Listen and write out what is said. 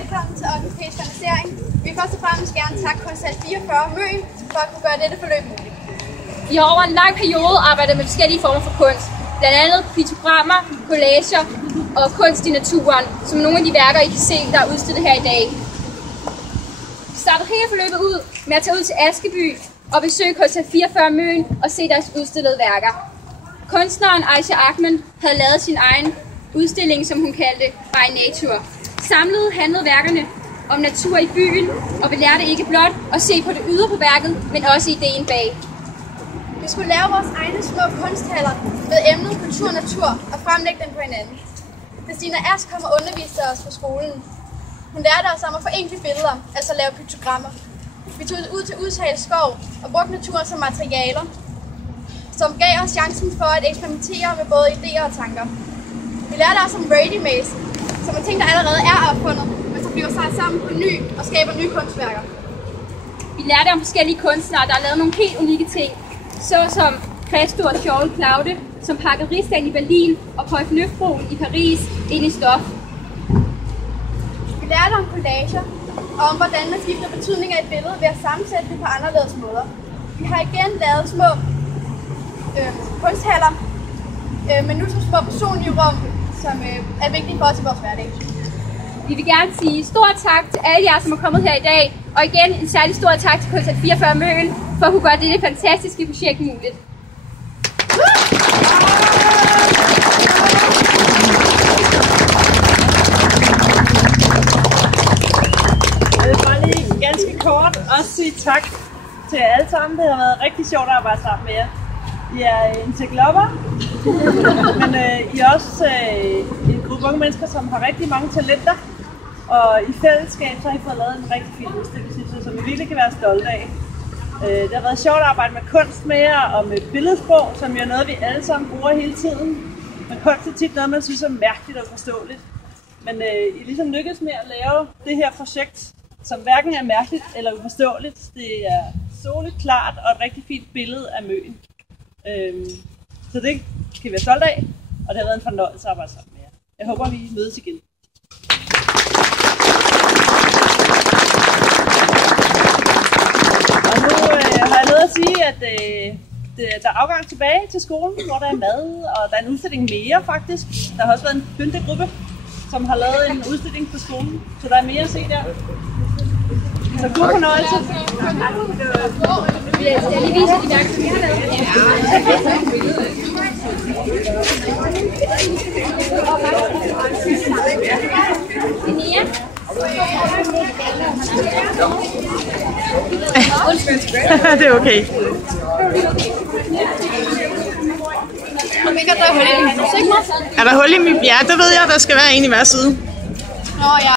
velkommen til Ottende Organisering. Vi vil først og fremmest gerne takke Kunsthal 44 Møn for at kunne gøre dette forløb muligt. Vi har over en lang periode arbejdet med forskellige former for kunst. Blandt andet piktogrammer, collager og kunst i naturen, som nogle af de værker, I kan se, der er udstillet her i dag. Vi startede hele forløbet ud med at tage ud til Askeby og besøge Kunsthal 44 Møn og se deres udstillede værker. Kunstneren Aisha Ahmed havde lavet sin egen udstilling, som hun kaldte By Nature. Samlet handlede værkerne om natur i byen, og vi lærte ikke blot at se på det ydre på værket, men også ideen bag. Vi skulle lave vores egne små kunsthaller med emnet kultur og natur og fremlægge dem på hinanden. Christina Ask kom og underviste os på skolen. Hun lærte os om at forenkle billeder, altså lave piktogrammer. Vi tog ud til Udshals skov og brugte naturen som materialer, som gav os chancen for at eksperimentere med både idéer og tanker. Vi lærte os om ready-made, som er ting, der allerede er opfundet, men som bliver sat sammen på ny og skaber nye kunstværker. Vi lærte om forskellige kunstnere, der har lavet nogle helt unikke ting, såsom Christo og Charles Claude, som pakkede Rigsdagen i Berlin og Poif Løfbroen i Paris ind i stof. Vi lærte om collager og om, hvordan man skifter betydning af et billede ved at sammensætte det på anderledes måder. Vi har igen lavet små kunsthaller, men nu som små personlige rum, som er vigtige for os i vores hverdag. Vi vil gerne sige stort tak til alle jer, som er kommet her i dag, og igen en særlig stor tak til Kunsthal 44 Møn for at kunne gøre dette fantastiske projekt muligt. Jeg vil bare lige ganske kort også sige tak til jer alle sammen. Det har været rigtig sjovt at arbejde sammen med jer. I er en tekklopper, men I er også en gruppe unge mennesker, som har rigtig mange talenter. Og i fællesskab så har I fået lavet en rigtig fin udstilling, som vi virkelig kan være stolte af. Det har været sjovt at arbejde med kunst med jer og med billedsprog, som jo er noget, vi alle sammen bruger hele tiden. Men kunst er tit noget, man synes er mærkeligt og forståeligt. Men I ligesom lykkedes med at lave det her projekt, som hverken er mærkeligt eller uforståeligt. Det er soligt klart og et rigtig fint billede af Møn. Så det skal vi være stolte af, og det har været en fornøjelse at arbejde sammen med jer. Jeg håber, vi mødes igen. Og nu har jeg noget at sige, at der er afgang tilbage til skolen, hvor der er mad, og der er en udstilling mere faktisk. Der har også været en pyntegruppe, som har lavet en udstilling på skolen, så der er mere at se der. Så god fornøjelse. Jeg vil lige vise de værker, som vi har lavet. Linnea? Det er okay. Er der hul i min musik? Er der hul i min? Ja, det ved jeg, der skal være en i hver side. Nå ja.